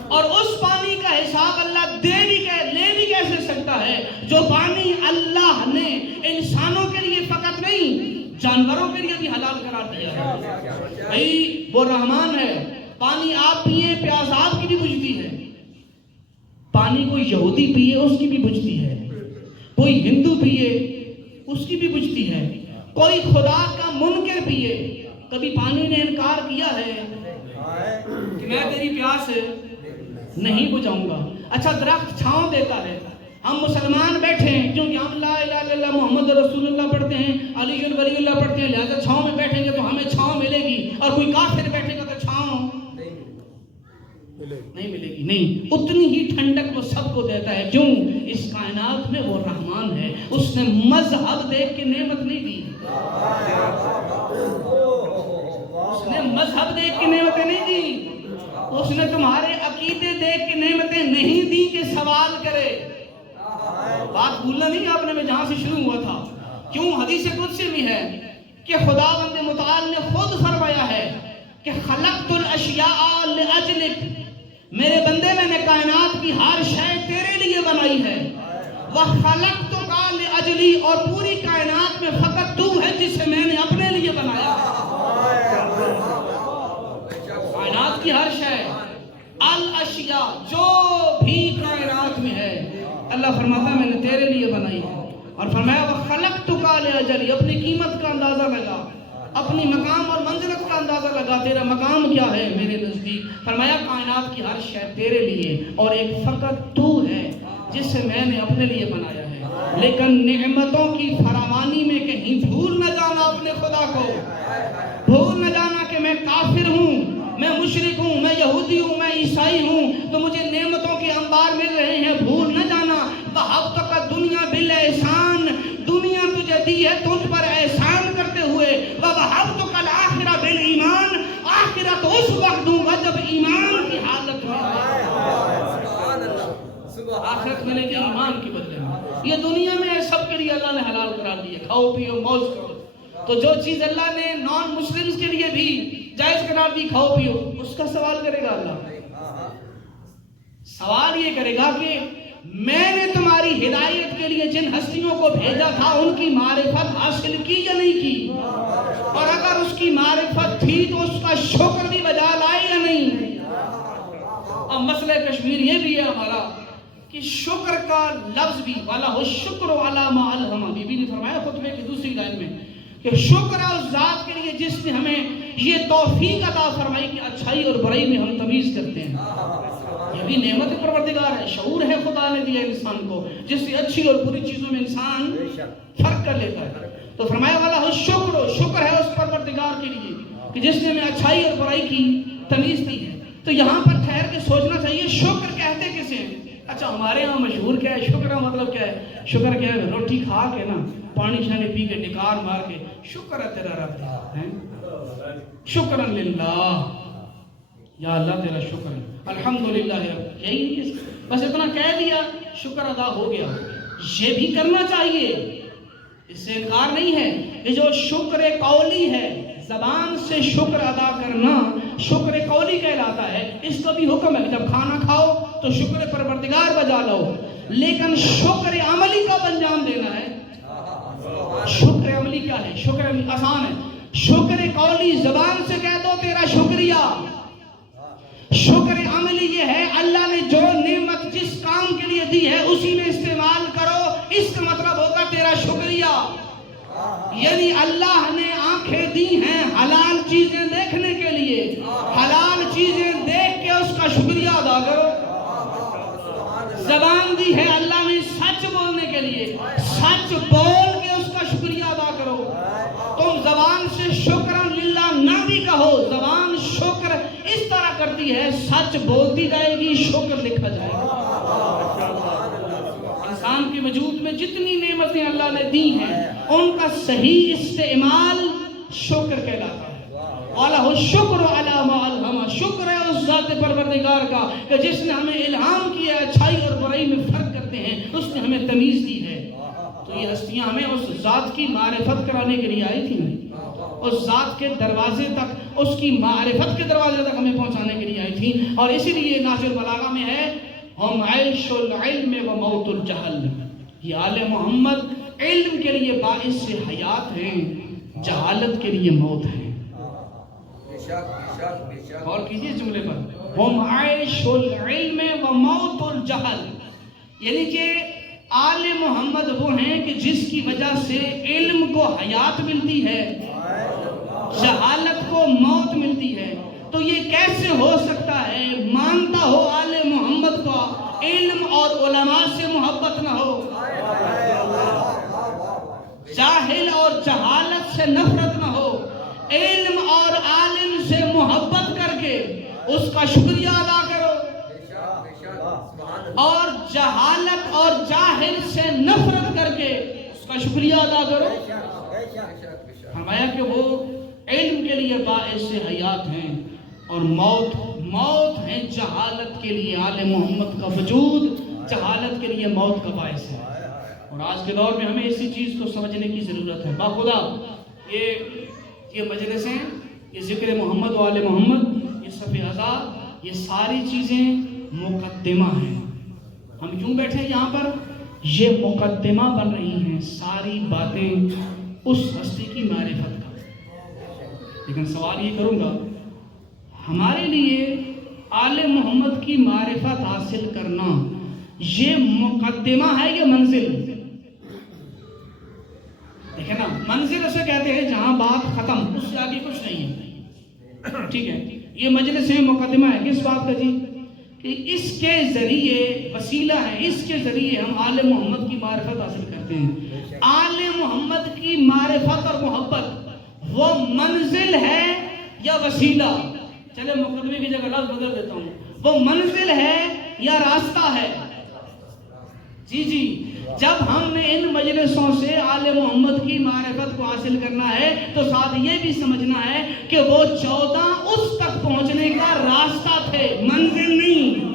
اور اس پانی کا حساب اللہ لے بھی کیسے سکتا ہے جو پانی اللہ نے انسانوں کے لیے فقط نہیں جانوروں کے لیے بھی حلال قرار دیا ہے۔ بھائی وہ رحمان ہے، پانی آپ پیئے پیاس آپ کی بھی بجھتی ہے، پانی کوئی یہودی پیئے اس کی بھی بجھتی ہے، کوئی ہندو پیئے اس کی بھی بجھتی ہے، کوئی خدا کا منکر پیئے۔ کبھی پانی نے انکار کیا ہے کہ میں تیری پیاس نہیں بجھاؤں گا؟ اچھا درخت چھاؤں دیتا ہے، ہم مسلمان بیٹھے ہیں کیونکہ ہم لا الہ الا اللہ محمد رسول اللہ پڑھتے ہیں، علی ولی اللہ پڑھتے ہیں، لہذا چھاؤں میں بیٹھیں گے تو ہمیں چھاؤں ملے گی، اور کوئی کافر بیٹھے گا تو چھاؤں نہیں ملے گی۔ نہیں، اتنی ہی ٹھنڈک وہ سب کو دیتا ہے۔ کیوں؟ اس کائنات میں وہ رحمان ہے، اس نے مذہب دیکھ کے نعمت نہیں دی، اس نے مذہب دیکھ کے نعمتیں نہیں دی، اس نے تمہارے عقیدے دیکھ کے نعمتیں نہیں دی کہ سوال کرے۔ بات بھولنا نہیں آپ نے، میں جہاں سے شروع ہوا تھا۔ کیوں؟ حدیث قدسی میں ہے کہ خداوند متعال نے خود فرمایا ہے کہ خلقت الاشیاء لاجلک، میرے بندے میں نے کائنات کی ہر شے تیرے لیے بنائی ہے، وخلقتک لاجلی، اور پوری کائنات میں فقط تو ہے جسے میں نے اپنے لیے بنایا ہے۔ کائنات کی ہر شے، الاشیاء، جو بھی کائنات میں ہے، اللہ فرماتا ہے میں نے تیرے لیے بنائی ہے، اور فرمایا وخلقتک لاجلی، اپنی قیمت کا اندازہ لگا، اپنی مقام اور منزلت کا اندازہ لگا، تیرا مقام کیا ہے میرے نزدیک؟ فرمایا کائنات کی ہر شے تیرے لیے، اور ایک فقط تو ہے جسے میں نے اپنے لیے بنایا ہے۔ لیکن نعمتوں کی فراوانی میں کہیں بھول نہ جانا اپنے خدا کو، بھول نہ جانا کہ میں کافر ہوں، میں مشرک ہوں، میں یہودی ہوں، میں عیسائی ہوں، تو مجھے نعمتوں کے انبار مل رہے ہیں، بھول نہ جانا۔ وَحَبْتَكَ دنیا بالِاحسان، دنیا تجھے دی ہے تجھ پر احسان کرتے ہوئے، وَوَهَبْتُكَ الْآخِرَةَ بِالْإِيمَانِ، آخرت اس وقت دوں گا جب ایمان کی حالت میں آخرت ملے گی ایمان کے بدلے میں۔ یہ دنیا میں ہے سب کے لیے اللہ نے حلال قرار دی ہے، کھاؤ پیو موج کرو، تو جو چیز اللہ نے نان مسلمز کے لیے بھی جائز قرار دی، کھاؤ پیو، اس کا سوال کرے گا اللہ؟ سوال یہ کرے گا کہ میں نے تمہاری ہدایت کے لیے جن ہستیوں کو بھیجا تھا ان کی معرفت حاصل کی یا نہیں کی؟ اور اگر اس کی معرفت تھی تو اس کا شکر بھی بجا لائے یا نہیں؟ اب مسئلہ کشمیر یہ بھی ہے ہمارا کہ شکر کا لفظ بھی والا ہو شکر علی ما الہم، بی بی نے فرمایا خطبے کی دوسری لائن میں کہ شکر ہے اس ذات کے لیے جس نے ہمیں یہ توفیق عطا فرمائی کہ اچھائی اور برائی میں ہم تمیز کرتے ہیں۔ یہ بھی نعمت پروردگار ہے، شعور ہے خدا نے دیا انسان کو جس سے اچھی اور بری چیزوں میں انسان فرق کر لیتا ہے۔ تو فرمایا والا ہو شکر ہے اس پروردگار کے لیے کہ جس نے ہمیں اچھائی اور برائی کی تمیز دی ہے۔ تو یہاں پر ٹھہر کے سوچنا چاہیے شکر کہتے کسے ہیں؟ اچھا ہمارے ہاں مشہور کیا ہے شکر کا مطلب کیا ہے؟ شکر کیا ہے؟ روٹی کھا کے نا پانی شانی پی کے ڈکار مار کے شکر ہے تیرا رب ہے، شکرن للہ، یا اللہ تیرا شکر ہے، الحمدللہ رب، یہی نہیں، بس اتنا کہہ دیا شکر ادا ہو گیا۔ یہ بھی کرنا چاہیے، اس سے انکار نہیں ہے۔ یہ جو شکر قولی ہے، زبان سے شکر ادا کرنا شکر قولی کہلاتا ہے، اس کا بھی حکم ہے کہ جب کھانا کھاؤ تو شکر پروردگار بجا لو، لیکن شکر عملی کا انجام دینا ہے۔ شکر عملی کیا ہے؟ شکر عملی آسان ہے، شکر قولی زبان سے کہہ دو تیرا شکریہ، شکر عملی یہ ہے اللہ نے جو نعمت جس کام کے لیے دی ہے اسی میں استعمال کرو، اس کا مطلب ہوگا تیرا شکریہ۔ یعنی اللہ نے آنکھیں دی ہیں حلال چیزیں دیکھنے کے لیے، حلال چیز چیزیں دیکھ کے اس کا شکریہ ادا کرو. زبان دی ہے اللہ نے سچ بولنے کے لیے, سچ بول کے اس کا شکریہ ادا کرو. تم زبان سے شکرن للہ نہ بھی کہو, زبان شکر اس طرح کرتی ہے, سچ بولتی جائے گی, شکر لکھا جائے گا. انسان کے وجود میں جتنی نعمتیں اللہ نے دی ہیں ان کا صحیح استعمال شکر کہلاتا ہے. وَلَهُ الشُّكْرُ عَلَى مَا أَلْهَمَ, شکر ہے اس ذات پروردگار کا کہ جس نے ہمیں الہام کیا ہے اچھائی اور برائی میں فرق کرتے ہیں, اس نے ہمیں تمیز دی ہے. تو یہ ہستیاں ہمیں اس ذات کی معرفت کرانے کے لیے آئی تھیں, اس ذات کے دروازے تک, اس کی معرفت کے دروازے تک ہمیں پہنچانے کے لیے آئی تھیں. اور اسی لیے نہج البلاغہ میں ہے ہم عیش العلم و موت الجہل, یہ آل محمد علم کے لیے باعث حیات ہیں, جہالت کے لیے موت ہے. غور کیجئے جملے پر, ہم عیش العلم و موت الجہل, یعنی کہ آل محمد وہ ہیں کہ جس کی وجہ سے علم کو حیات ملتی ہے, جہالت کو موت ملتی ہے. تو یہ کیسے ہو سکتا ہے؟ مانتا ہو آل محمد کو علم اور علماء سے محبت نہ ہو, جاہل اور جہالت سے نفرت نہ ہو, علم اور عالم سے محبت کر کے اس کا شکریہ ادا کرو, اور جہالت اور جاہل سے نفرت کر کے اس کا شکریہ ادا کرو. فرمایا کہ وہ علم کے لیے باعث حیات ہیں اور موت ہے جہالت کے لیے. آل محمد کا وجود جہالت کے لیے موت کا باعث ہے. اور آج کے دور میں ہمیں اسی چیز کو سمجھنے کی ضرورت ہے. باخدا یہ مجلسیں, یہ ذکر محمد و آل محمد, یہ صف عزا, یہ ساری چیزیں مقدمہ ہیں. ہم کیوں بیٹھے یہاں پر؟ یہ مقدمہ بن رہی ہیں ساری باتیں اس ہستی کی معرفت کا. لیکن سوال یہ کروں گا, ہمارے لیے آل محمد کی معرفت حاصل کرنا یہ مقدمہ ہے یا منزل؟ دیکھیں نا, منزل اسے کہتے ہیں جہاں بات ختم, اس سے آگے کچھ نہیں ہے. ٹھیک ہے, یہ مجلس ہے, مقدمہ ہے کس بات کا جی؟ کہ اس کے ذریعے وسیلہ ہے, اس کے ذریعے ہم آل محمد کی معرفت حاصل کرتے ہیں. آل محمد کی معرفت اور محبت وہ منزل ہے یا وسیلہ؟ چلے مقدمے کی جگہ لفظ بدل دیتا ہوں, وہ منزل ہے یا راستہ ہے؟ جی, جب ہم نے ان مجلسوں سے آل محمد کی معرفت کو حاصل کرنا ہے تو ساتھ یہ بھی سمجھنا ہے کہ وہ 14 اس تک پہنچنے کا راستہ تھے, منزل نہیں.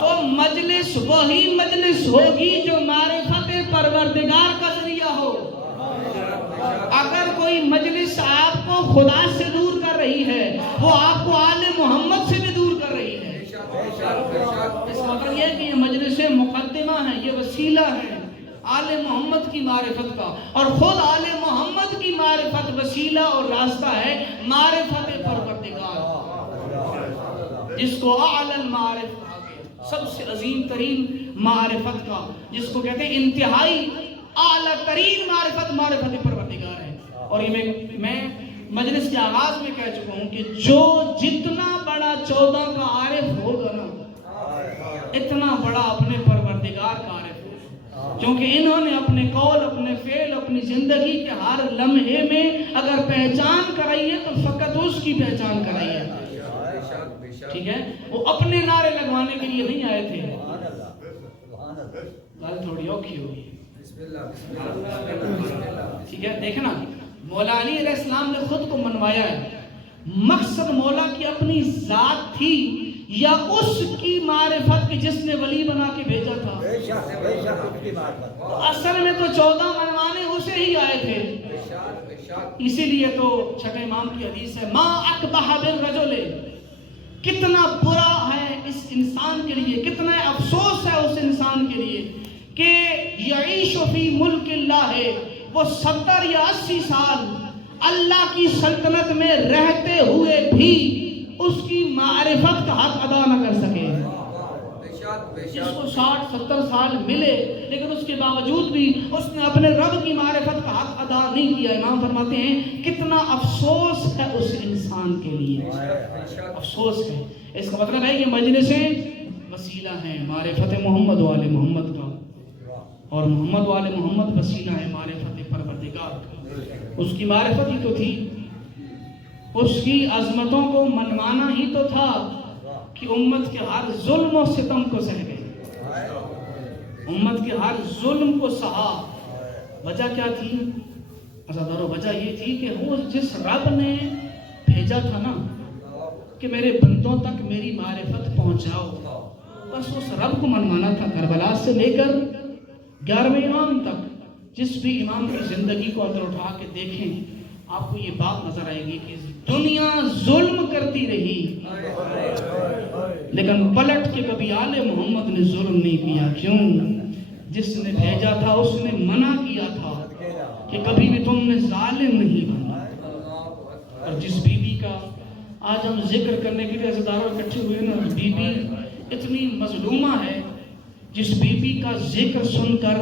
تو مجلس وہی مجلس ہوگی جو معرفت پروردگار کا ذریعہ ہو. اگر کوئی مجلس آپ کو خدا سے دور کر رہی ہے, وہ آپ کو آل محمد سے بھی دور کر رہی ہے. اس مطلب یہ کہ یہ مجلس مقدمہ ہے, یہ وسیلہ ہے آل محمد کی معرفت کا, اور خود آل محمد کی معرفت وسیلہ اور راستہ ہے معرفت پروردگار, جس کو اعلی المعارف کہا گیا, سب سے عظیم ترین معرفت کا, جس کو کہتے ہیں انتہائی اعلیٰ ترین معرفت پروردگار ہے. اور یہ میں مجلس کے آغاز میں کہہ چکا ہوں کہ جو جتنا بڑا 14 کا عارف ہوگا نا, اتنا بڑا اپنے پروردگار کا عارف ہوگا, کیونکہ انہوں نے اپنے قول, اپنے فعل, اپنی زندگی کے ہر لمحے میں اگر پہچان کرائی ہے تو فقط اس کی پہچان کرائی ہے. ٹھیک ہے, وہ اپنے نعرے لگوانے کے لیے نہیں آئے تھے. بات تھوڑی اوکھی ہوگی. ٹھیک ہے, دیکھنا مولا علی علیہ السلام نے خود کو منوایا ہے. مقصد مولا کی اپنی ذات تھی یا اس کی معرفت کی جس نے ولی بنا کے بھیجا تھا؟ اصل میں تو 14 منوانے اسے ہی آئے تھے. اسی لیے تو چھٹے امام کی حدیث ہے, ما اقبح بالرجل, کتنا برا ہے اس انسان کے لیے, کتنا افسوس ہے اس انسان کے لیے کہ یعیش فی ملک اللہ ہے, وہ 70 یا 80 سال اللہ کی سلطنت میں رہتے ہوئے بھی اس کی معرفت کا حق ادا نہ کر سکے. جس کو 60-70 سال ملے لیکن اس کے باوجود بھی اس نے اپنے رب کی معرفت کا حق ادا نہیں کیا. امام فرماتے ہیں کتنا افسوس ہے اس انسان کے لیے، افسوس ہے. اس کا مطلب ہے کہ مجلسیں وسیلہ ہیں معرفت محمد و آل محمد کا، اور محمد و آل محمد وسیلہ ہے معرفت پروردگار کا. اس کی معرفت ہی تو تھی، اس کی عظمتوں کو منوانا ہی تو تھا کہ امت کے ہر ظلم و ستم کو سہ گئے، امت کے ہر ظلم کو سہا. وجہ کیا تھی عزیزانو؟ وجہ یہ تھی کہ وہ جس رب نے بھیجا تھا نا کہ میرے بندوں تک میری معرفت پہنچاؤ، بس اس رب کو منوانا تھا. کربلا سے لے کر 11ویں امام تک جس بھی امام کی زندگی کو اندر اٹھا کے دیکھیں آپ کو یہ بات نظر آئے گی کہ دنیا ظلم کرتی رہی لیکن پلٹ کے کبھی آل محمد نے ظلم نہیں کیا. کیوں؟ جس نے بھیجا تھا اس نے منع کیا تھا کہ کبھی بھی تم نے ظالم نہیں بننا. اور جس بی بی کا آج ہم ذکر کرنے کے لیے عزیزانو اکٹھے ہوئے نا، بی بی اتنی مظلومہ ہے جس بی بی کا ذکر سن کر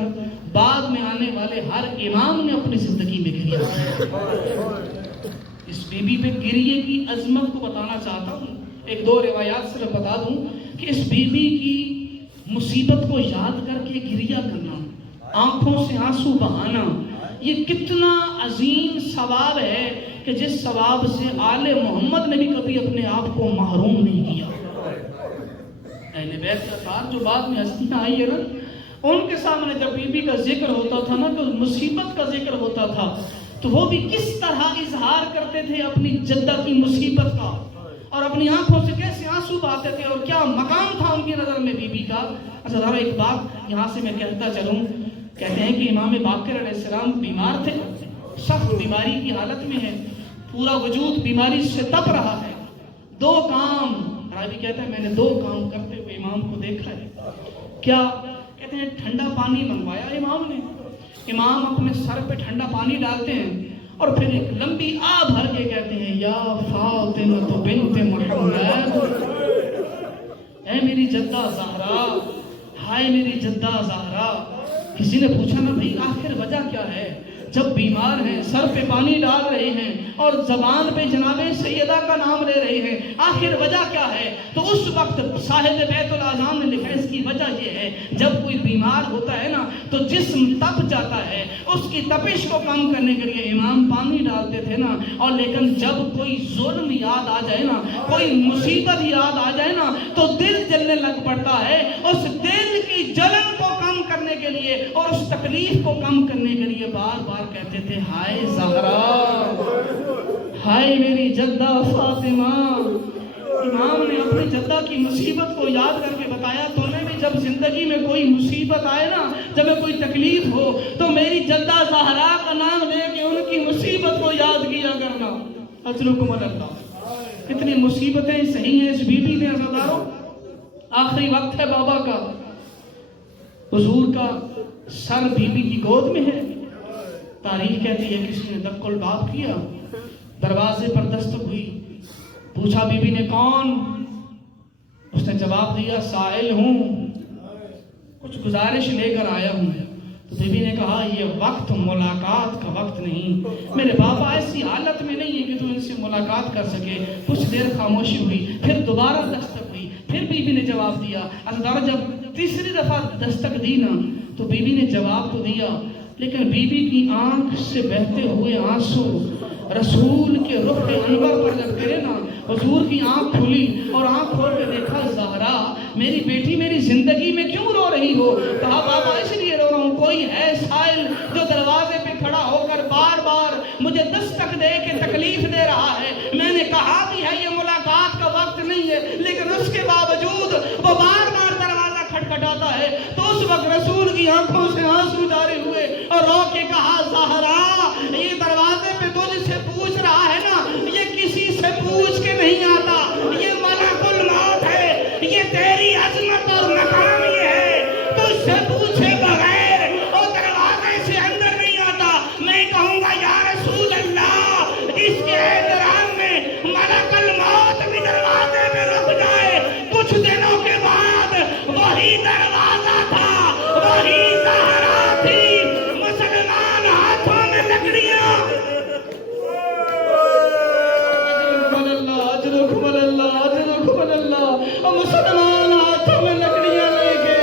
بعد میں آنے والے ہر امام نے اپنی زندگی میں گریا. اس بی بی پہ گریے کی عظمت کو بتانا چاہتا ہوں. ایک دو روایات سے میں بتا دوں کہ اس بی بی کی مصیبت کو یاد کر کے گریا کرنا، آنکھوں سے آنسو بہانا، یہ کتنا عظیم ثواب ہے کہ جس ثواب سے آل محمد نے بھی کبھی اپنے آپ کو محروم نہیں کیا. اہل بیت کا ساتھ جو بعد میں ہستیاں آئی ہے نا، ان کے سامنے جب بی بی کا ذکر ہوتا تھا نا، تو مصیبت کا ذکر ہوتا تھا تو وہ بھی کس طرح اظہار کرتے تھے اپنی جدہ کی مصیبت کا، اور اپنی آنکھوں سے کیسے آنسو بہاتے تھے، اور کیا مقام تھا ان کی نظر میں بی بی کا. اچھا ذرا ایک بات یہاں سے میں کہتا چلوں. کہتے ہیں کہ امام باقر علیہ السلام بیمار تھے، سخت بیماری کی حالت میں ہے، پورا وجود بیماری سے تپ رہا ہے. دو کام راوی کہتا ہے میں نے 2 کام کرتے ہوئے امام کو دیکھا ہے. کیا؟ کہتے ہیں ٹھنڈا پانی منگوایا امام نے. امام اپنے سر پہ ٹھنڈا پانی ڈالتے ہیں اور پھر ایک لمبی آ بھر کے کہتے ہیں یا فاطمہ بنت محمد، اے میری جدہ زہرا، ہائے میری جدہ زہرا. کسی نے پوچھا نا بھائی آخر وجہ کیا ہے؟ جب بیمار ہیں، سر پہ پانی ڈال رہے ہیں اور زبان پہ جناب سیدہ کا نام لے رہے ہیں، آخر وجہ کیا ہے؟ تو اس وقت صاحب بیت الاعظام نے لکھا اس کی وجہ یہ ہے جب کوئی بیمار ہوتا ہے نا تو جسم تپ جاتا ہے، اس کی تپش کو کم کرنے کے لیے امام پانی ڈالتے تھے نا. اور لیکن جب کوئی ظلم یاد آ جائے نا، کوئی مصیبت یاد آ جائے نا تو دل جلنے لگ پڑتا ہے. اس دل کی جلن کو کم کرنے کے لیے اور اس تکلیف کو کم کرنے کے لیے بار بار کہتے تھے ہائے زہرا، ہائے میری جدہ فاطمہ. امام نے اپنی جدہ کی مصیبت کو یاد کر کے بتایا تمہیں بھی جب زندگی میں کوئی مصیبت آئے نا، جب کوئی تکلیف ہو تو میری جدہ زہرا کا نام لے کے ان کی مصیبت کو یاد کیا کرنا. اجرکم اللہ. کتنی مصیبتیں صحیح ہیں اس بی بی نے عزیزانو. آخری وقت ہے بابا کا، حضور کا سر بی بی کی گود میں ہے. تاریخ کہتی ہے کسی نے دق الباب کیا، دروازے پر دستک ہوئی، پوچھا بی بی نے کون؟ اس نے جواب دیا سائل ہوں، کچھ گزارش لے کر آیا ہوں. تو بی بی نے کہا یہ وقت ملاقات کا وقت نہیں، میرے بابا ایسی حالت میں نہیں ہے کہ تو ان سے ملاقات کر سکے. کچھ دیر خاموشی ہوئی، پھر دوبارہ دستک ہوئی، پھر بی بی نے جواب دیا. اللہ جب تیسری دفعہ دستک دی نا تو بی بی نے جواب تو دیا لیکن بی بی کی آنکھ سے بہتے ہوئے آنسو رسول کے رخ انور پر جب گرے نا، حضور کی آنکھ کھلی اور آنکھ کھول کے دیکھا زہرا میری بیٹی میری زندگی میں کیوں رو رہی ہو؟ کہا بابا اس لیے رو رہا ہوں، کوئی ہے سائل جو دروازے پہ کھڑا ہو کر بار بار مجھے دستک دے کے تکلیف دے رہا ہے. میں نے کہا بھی ہے یہ ملاقات کا وقت نہیں ہے لیکن اس کے باوجود وہ بار بار دروازہ کھٹکھٹاتا ہے. تو اس وقت رسول کی آنکھوں سے آنسو جاری ہوئے اور رو کے کہا زہرا یہ دروازے پہ تجھ سے پوچھ رہا ہے نا، یہ کسی سے پوچھ کے نہیں آتا، یہ ملک الموت ہے، یہ تیری عظمت اور مقام یہ ہے، تجھ سے پوچھے بغیر وہ دروازے سے اندر نہیں آتا. میں کہوں گا یا رسول اللہ اس کے احترام میں ملک الموت بھی دروازے میں رک جائے، کچھ دنوں کے بعد وہی اجرکم اللہ اجرکم اللہ. اور مسلمان ہاتھوں میں لکڑیاں لے کے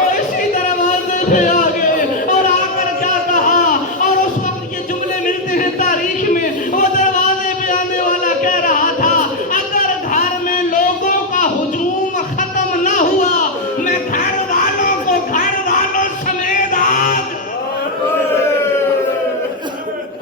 اور اسی دروازے پہ آ گئے اور آ کر کیا کہا. اور اس وقت یہ جملے ملتے ہیں تاریخ میں. وہ دروازے پہ آنے والا کہہ رہا تھا اگر گھر میں لوگوں کا ہجوم ختم نہ ہوا میں گھر والوں کو گھر والوں سمیت آگ.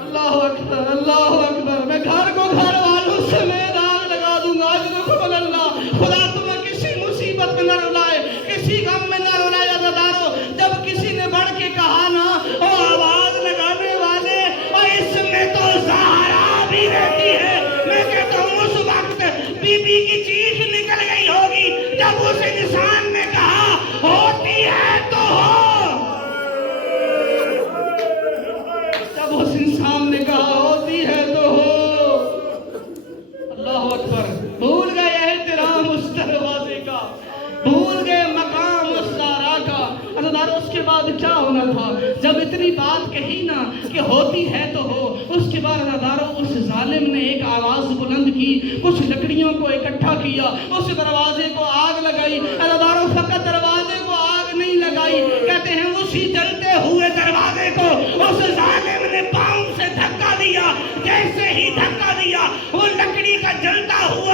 اللہ اکبر اللہ اکبر. میں گھر کو گھر والوں سمیت آگ لگا دوں گا. اجرکم اللہ. خدا تمہیں کسی مصیبت میں نہ رلائے کسی غم میں نہ رلائے. عزیزانو جب کسی نے بڑھ کے کہا نا او آواز لگانے والے اور اس میں تو زہرا بھی رہتی ہے. میں کہتا ہوں اس وقت بی بی کی چیخ نکل گئی ہوگی جب اس انسان نے کہا ہوتی ہے تو ہو. جب اس انسان نے کہا ہوتی ہے تو ہو. اللہ اکبر. بھول گئے احترام اس دروازے کا. بھول گئے مقام اس سارا کا. عزیزانو اس کے بعد کیا ہونا تھا جب اتنی بات کہی نا کہ ہوتی ہے تو ہو. اس کے بعد عزیزانو اس ظالم نے ایک آواز بلند کی. کچھ لکڑیوں کو اکٹھا کیا. اس دروازے کو آگ لگائی. عزیزانو فقط دروازے کو آگ نہیں لگائی. کہتے ہیں اسی جلتے ہوئے دروازے کو اس ظالم نے پاؤں سے دھکا دیا. جیسے ہی دھکا دیا وہ لکڑی کا جلتا ہوا